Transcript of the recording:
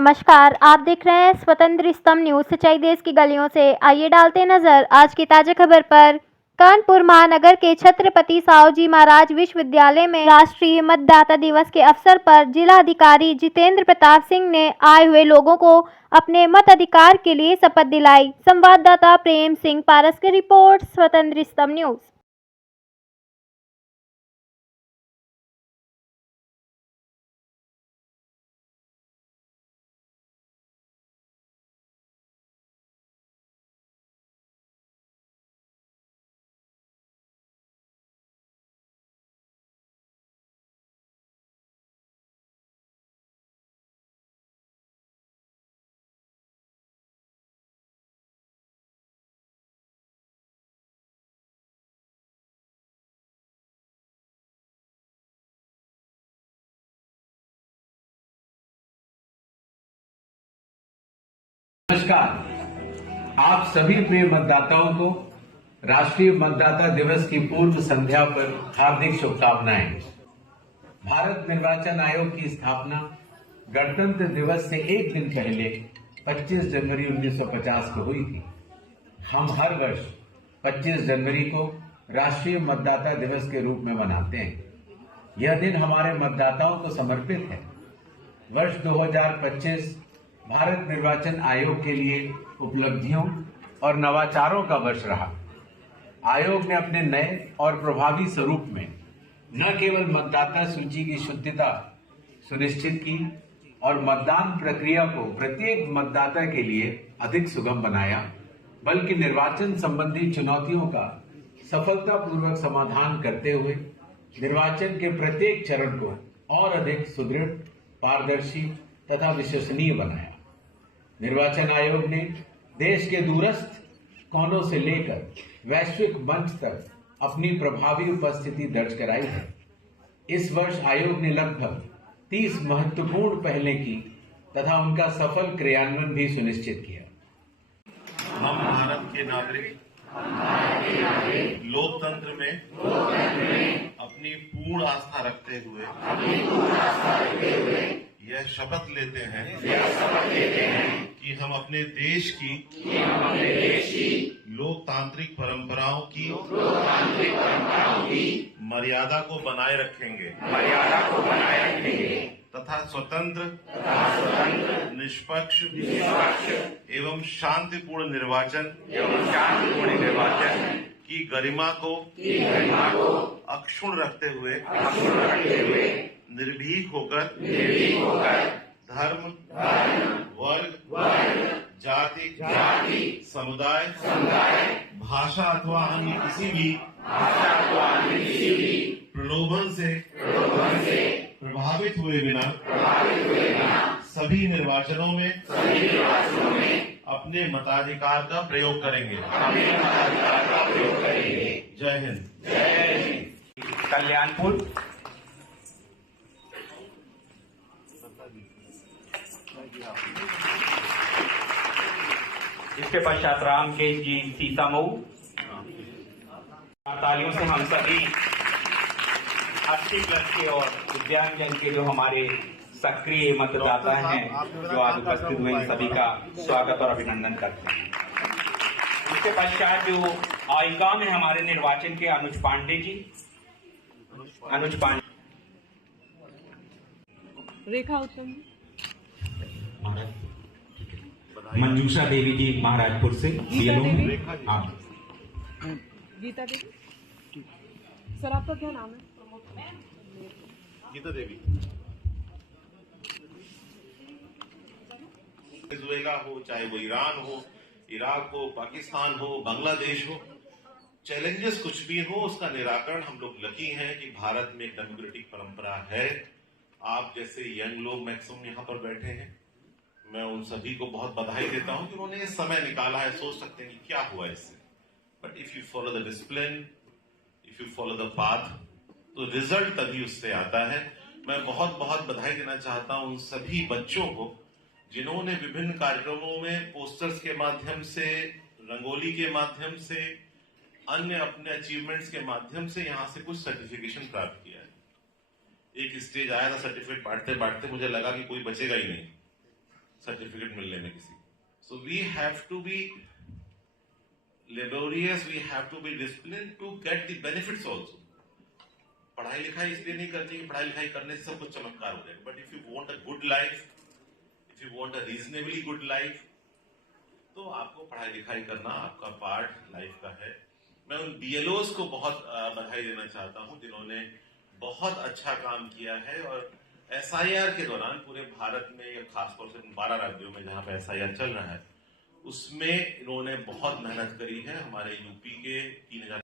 नमस्कार, आप देख रहे हैं स्वतंत्र स्तंभ न्यूज। सच्चाई देश की गलियों से। आइए डालते नजर आज की ताजा खबर पर। कानपुर महानगर के छत्रपति साहूजी महाराज विश्वविद्यालय में राष्ट्रीय मतदाता दिवस के अवसर पर जिलाधिकारी जितेंद्र प्रताप सिंह ने आए हुए लोगों को अपने मताधिकार के लिए शपथ दिलाई। संवाददाता प्रेम सिंह पारस की रिपोर्ट, स्वतंत्र स्तंभ न्यूज। नमस्कार, आप सभी प्रिय मतदाताओं को राष्ट्रीय मतदाता दिवस की पूर्व संध्या पर हार्दिक शुभकामनाएं। भारत निर्वाचन आयोग की स्थापना गणतंत्र दिवस से एक दिन पहले 25 जनवरी 1950 को हुई थी। हम हर वर्ष 25 जनवरी को राष्ट्रीय मतदाता दिवस के रूप में मनाते हैं। यह दिन हमारे मतदाताओं को समर्पित है। वर्ष 2025 भारत निर्वाचन आयोग के लिए उपलब्धियों और नवाचारों का वर्ष रहा। आयोग ने अपने नए और प्रभावी स्वरूप में न केवल मतदाता सूची की शुद्धता सुनिश्चित की और मतदान प्रक्रिया को प्रत्येक मतदाता के लिए अधिक सुगम बनाया, बल्कि निर्वाचन संबंधी चुनौतियों का सफलतापूर्वक समाधान करते हुए निर्वाचन के प्रत्येक चरण को और अधिक सुदृढ़, पारदर्शी तथा विश्वसनीय बनाया। निर्वाचन आयोग ने देश के दूरस्थ कोनों से लेकर वैश्विक मंच तक अपनी प्रभावी उपस्थिति दर्ज कराई है। इस वर्ष आयोग ने लगभग 30 महत्वपूर्ण पहलें की तथा उनका सफल क्रियान्वयन भी सुनिश्चित किया। हम भारत के नागरिक लोकतंत्र में अपनी पूर्ण आस्था रखते हुए यह शपथ लेते हैं कि हम अपने देश की लोकतांत्रिक परंपराओं की मर्यादा को बनाए रखेंगे तथा स्वतंत्र निष्पक्ष एवं शांतिपूर्ण निर्वाचन की गरिमा को अक्षुण्ण रखते हुए निर्भीक होकर धर्म, वर्ग, जाति, समुदाय, भाषा अथवा अन्य किसी भी प्रलोभन से प्रभावित हुए बिना सभी निर्वाचनों में अपने मताधिकार का प्रयोग करेंगे। जय हिंद। कल्याणपुर इसके पश्चात रामकेश जी सीतामऊ। तालियों से हम सभी 80 प्लस के और दिव्यांगजन के जो हमारे सक्रिय मतदाता हैं जो आज उपस्थित हुए, सभी का स्वागत और अभिनंदन करते हैं। इसके पश्चात जो आयिका में हमारे निर्वाचन के अनुज पांडे जी, रेखा उत्तम, मंजूषा देवी जी महाराजपुर से, गीता देवी। सर आपका क्या नाम है? गीता देवी। वेनेजुएला हो, चाहे वो ईरान हो, इराक हो, पाकिस्तान हो, बांग्लादेश हो, चैलेंजेस कुछ भी हो, उसका निराकरण हम लोग लकी हैं कि भारत में डेमोक्रेटिक परंपरा है। आप जैसे यंग लोग मैक्सिमम यहाँ पर बैठे हैं, मैं उन सभी को बहुत बधाई देता हूं कि उन्होंने ये समय निकाला है। सोच सकते हैं कि क्या हुआ इससे, but if you follow the discipline, if you follow the path, तो रिजल्ट तभी उससे आता है। मैं बहुत बहुत बधाई देना चाहता हूं उन सभी बच्चों को जिन्होंने विभिन्न कार्यक्रमों में पोस्टर्स के माध्यम से, रंगोली के माध्यम से, अन्य अपने अचीवमेंट्स के माध्यम से यहाँ से कुछ सर्टिफिकेशन प्राप्त किया है। एक स्टेज आया था, सर्टिफिकेट बांटते बांटते मुझे लगा कि कोई बचेगा ही नहीं, सर्टिफिकेट मिलने में किसी। So we have to be laborious, we have to be discipline to get the benefits also. पढ़ाई लिखाई इसलिए नहीं करनी कि पढ़ाई लिखाई करने से सब कुछ चमत्कार हो जाएगा, but if you want a good life, if you want a reasonably good life, तो आपको पढ़ाई लिखाई करना आपका पार्ट लाइफ का है। मैं उन BLOs को बहुत बधाई देना चाहता हूं जिन्होंने बहुत अच्छा काम किया है, और SIR के दौरान पूरे भारत में या खासतौर से 12 राज्यों में जहां पे SIR चल रहा है, उसमें इन्होंने बहुत मेहनत करी है। हमारे यूपी के 3000